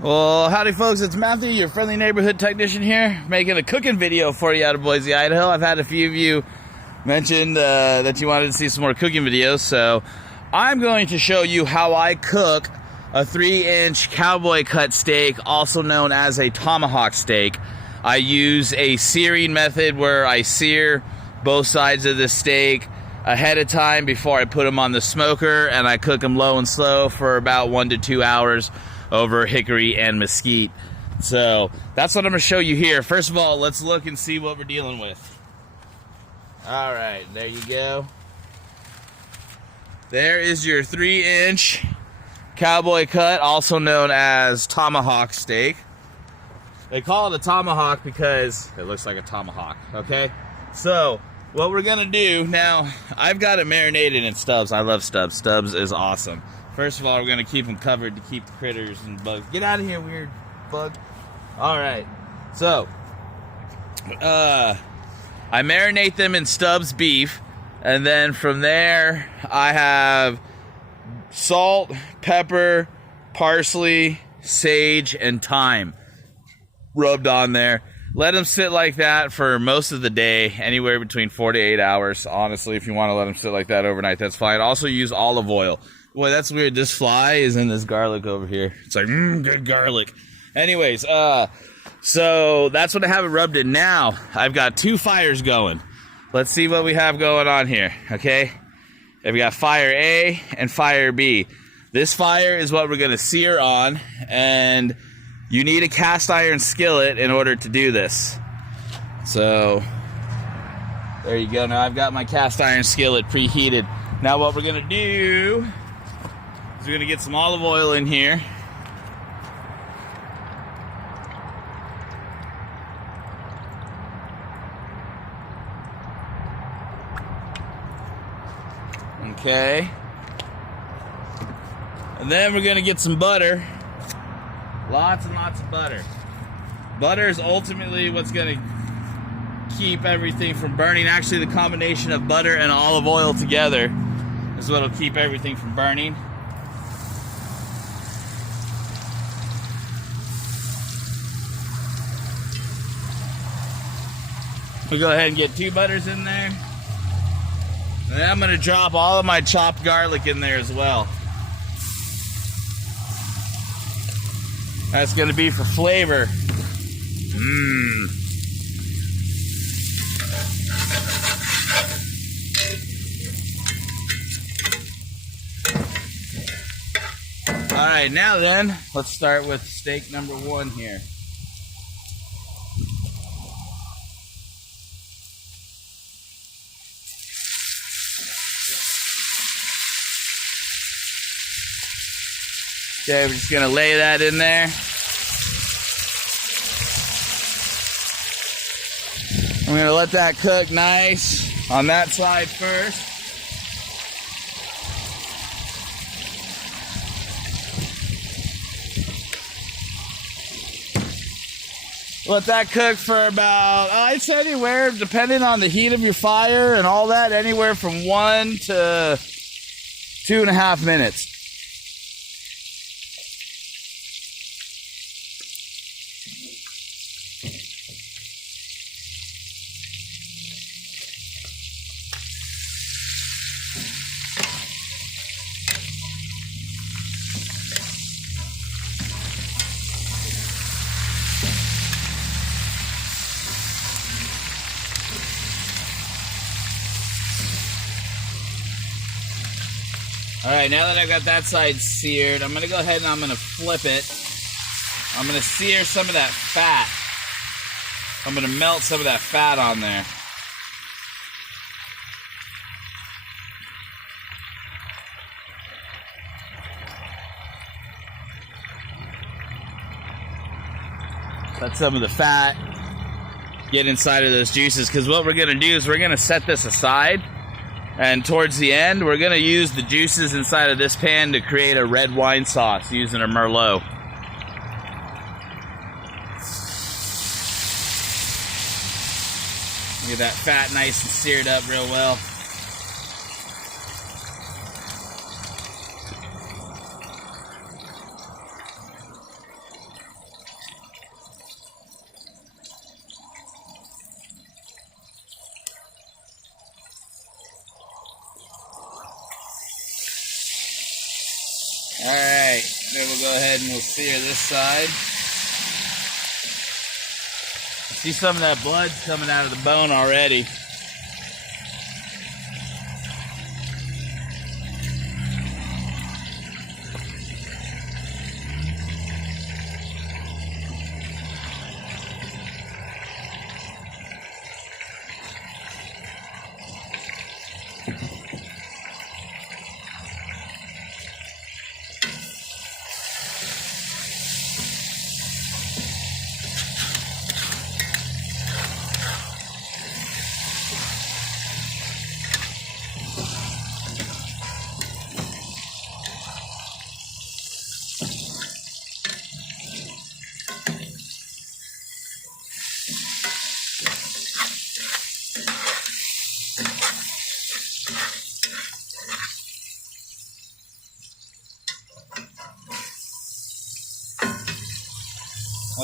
Well, howdy folks, it's Matthew, your friendly neighborhood technician here, making a cooking video for you out of Boise, Idaho. I've had a few of you mention that you wanted to see some more cooking videos, so I'm going to show you how I cook a 3-inch cowboy cut steak, also known as a tomahawk steak. I use a searing method where I sear both sides of the steak ahead of time before I put them on the smoker, and I cook them low and slow for about 1 to 2 hours over hickory and mesquite. So that's what I'm going to show you here. First of all, let's look and see what we're dealing with. All right, there you go. There is your 3-inch cowboy cut, also known as tomahawk steak. They call it a tomahawk because it looks like a tomahawk, okay? So what we're gonna do now, I've got it marinated in Stubbs. I love Stubbs. Stubbs is awesome. First of all, we're gonna keep them covered to keep the critters and bugs. Get out of here, weird bug. All right, so I marinate them in Stubbs beef, and then from there I have salt, pepper, parsley, sage, and thyme rubbed on there. Let them sit like that for most of the day, anywhere between 4 to 8 hours. Honestly, if you want to let them sit like that overnight, that's fine. Also use olive oil. Boy, that's weird. This fly is in this garlic over here. It's like, good garlic. Anyways, so that's what I have it rubbed in now. I've got 2 fires going. Let's see what we have going on here, okay? We got fire A and fire B. This fire is what we're going to sear on, and you need a cast iron skillet in order to do this. So there you go. Now I've got my cast iron skillet preheated. Now what we're going to do is we're going to get some olive oil in here. Okay. And then we're going to get some butter. Lots and lots of butter. Butter is ultimately what's going to keep everything from burning. Actually, the combination of butter and olive oil together is what will keep everything from burning. We'll go ahead and get 2 butters in there. And then I'm going to drop all of my chopped garlic in there as well. That's going to be for flavor. All right, now then, let's start with steak number 1 here. Okay, we're just gonna lay that in there. I'm gonna let that cook nice on that side first. Let that cook for about, I'd say anywhere, depending on the heat of your fire and all that, anywhere from 1 to 2.5 minutes. All right, now that I've got that side seared, I'm gonna go ahead and I'm gonna flip it. I'm gonna sear some of that fat. I'm gonna melt some of that fat on there. Let some of the fat get inside of those juices, because what we're gonna do is we're gonna set this aside. And towards the end, we're going to use the juices inside of this pan to create a red wine sauce using a Merlot. Get that fat nice and seared up real well. Then we'll go ahead and we'll sear this side. See some of that blood's coming out of the bone already.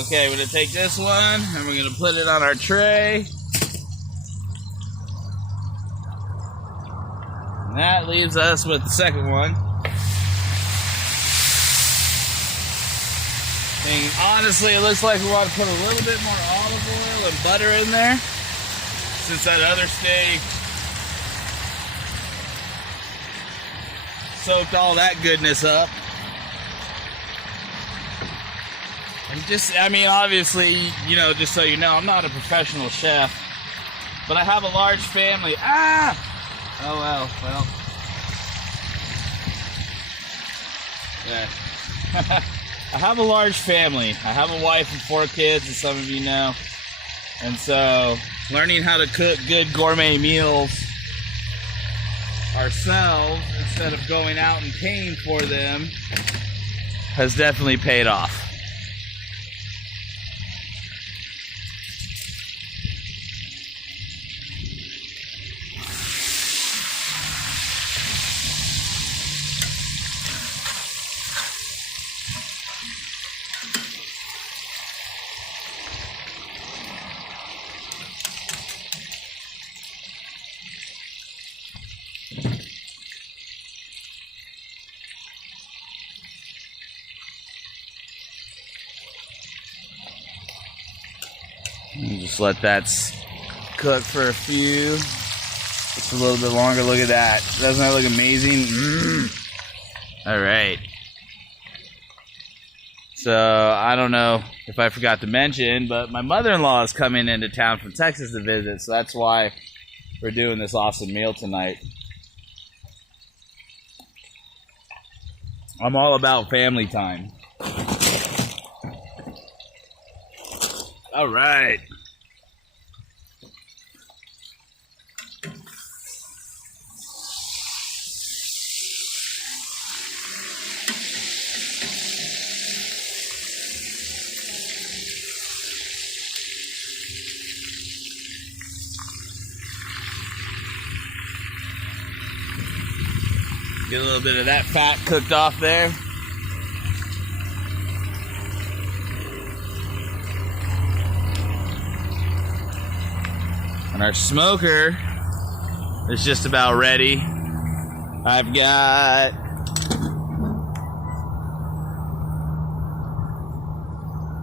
Okay, we're gonna take this one and we're gonna put it on our tray. And that leaves us with the second one. And honestly, it looks like we want to put a little bit more olive oil and butter in there, since that other steak soaked all that goodness up. And just, I mean, obviously, you know, just so you know, I'm not a professional chef, but I have a large family. Ah! Oh, well. Yeah. I have a large family. I have a wife and 4 kids, as some of you know. And so, learning how to cook good gourmet meals ourselves, instead of going out and paying for them, has definitely paid off. And just let that cook for just a little bit longer. Look at that. Doesn't that look amazing? All right. So, I don't know if I forgot to mention, but my mother-in-law is coming into town from Texas to visit, so that's why we're doing this awesome meal tonight. I'm all about family time. All right. Get a little bit of that fat cooked off there. And our smoker is just about ready. I've got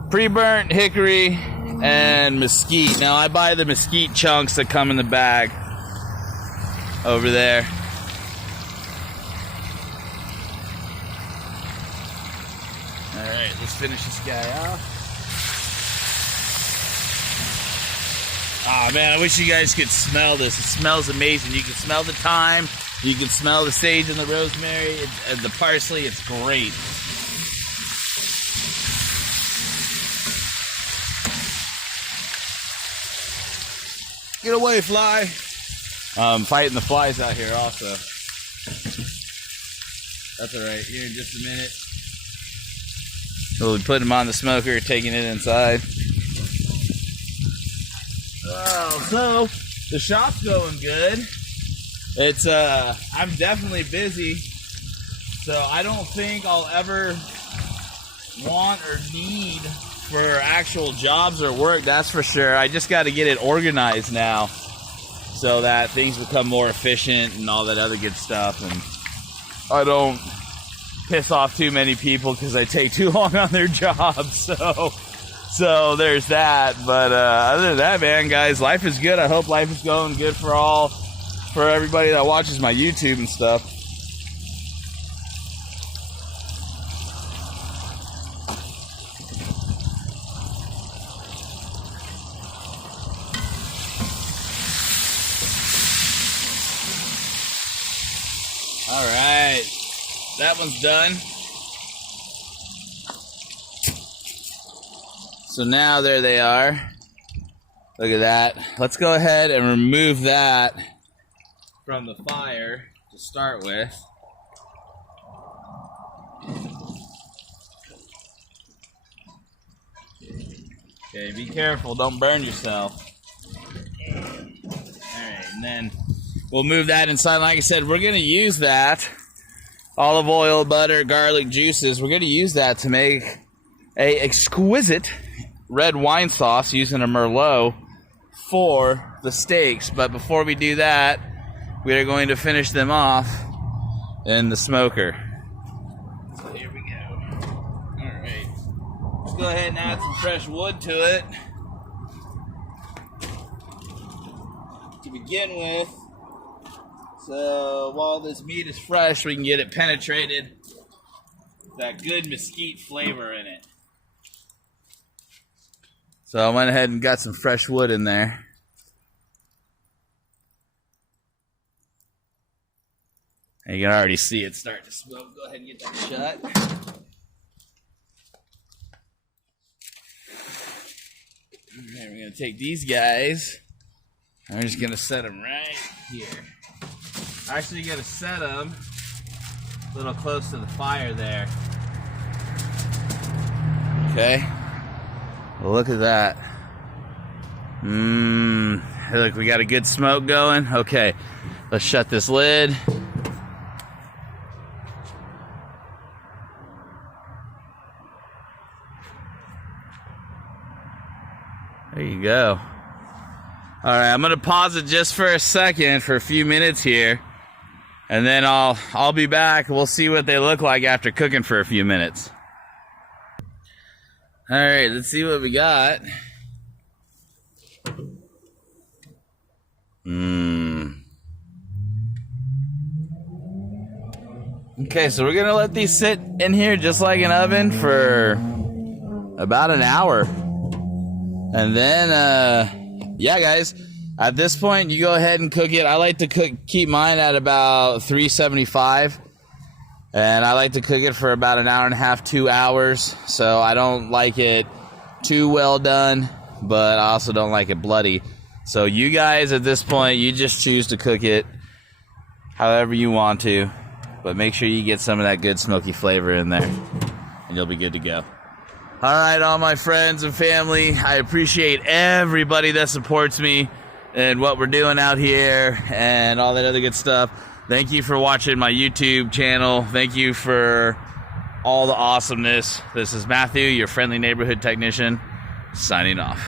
pre-burnt hickory and mesquite. Now I buy the mesquite chunks that come in the bag over there. Alright, let's finish this guy off. Ah, man, I wish you guys could smell this. It smells amazing. You can smell the thyme. You can smell the sage and the rosemary and the parsley. It's great. Get away, fly. Fighting the flies out here also. That's alright. Here in just a minute. We'll be putting them on the smoker, taking it inside. Well, so the shop's going good. It's I'm definitely busy, so I don't think I'll ever want or need for actual jobs or work, that's for sure. I just got to get it organized now so that things become more efficient and all that other good stuff, and I don't piss off too many people because I take too long on their jobs. So there's that. But other than that, man, guys, life is good. I hope life is going good for everybody that watches my YouTube and stuff. All right, that one's done. So now there they are. Look at that. Let's go ahead and remove that from the fire to start with. Okay, be careful, don't burn yourself. Alright, and then we'll move that inside. Like I said, we're going to use that olive oil, butter, garlic, juices. We're going to use that to make a exquisite red wine sauce using a Merlot for the steaks. But before we do that, we are going to finish them off in the smoker. So here we go. Alright. Let's go ahead and add some fresh wood to it to begin with. So while this meat is fresh, we can get it penetrated. That good mesquite flavor in it. So I went ahead and got some fresh wood in there. And you can already see it starting to smoke. Go ahead and get that shut. Alright, we're going to take these guys. I'm just going to set them right here. Actually, you got to set them a little close to the fire there. Okay. Well, look at that. Hey, look, we got a good smoke going. Okay, let's shut this lid. There you go. All right, I'm gonna pause it just for a second, for a few minutes here, and then I'll be back. We'll see what they look like after cooking for a few minutes. All right, let's see what we got. Okay, so we're gonna let these sit in here just like an oven for about an hour. And then, yeah, guys, at this point, you go ahead and cook it. I like to keep mine at about 375. And I like to cook it for about an hour and a half, 2 hours. So I don't like it too well done, but I also don't like it bloody. So you guys, at this point, you just choose to cook it however you want to. But make sure you get some of that good smoky flavor in there, and you'll be good to go. All right, all my friends and family, I appreciate everybody that supports me and what we're doing out here and all that other good stuff. Thank you for watching my YouTube channel. Thank you for all the awesomeness. This is Matthew, your friendly neighborhood technician, signing off.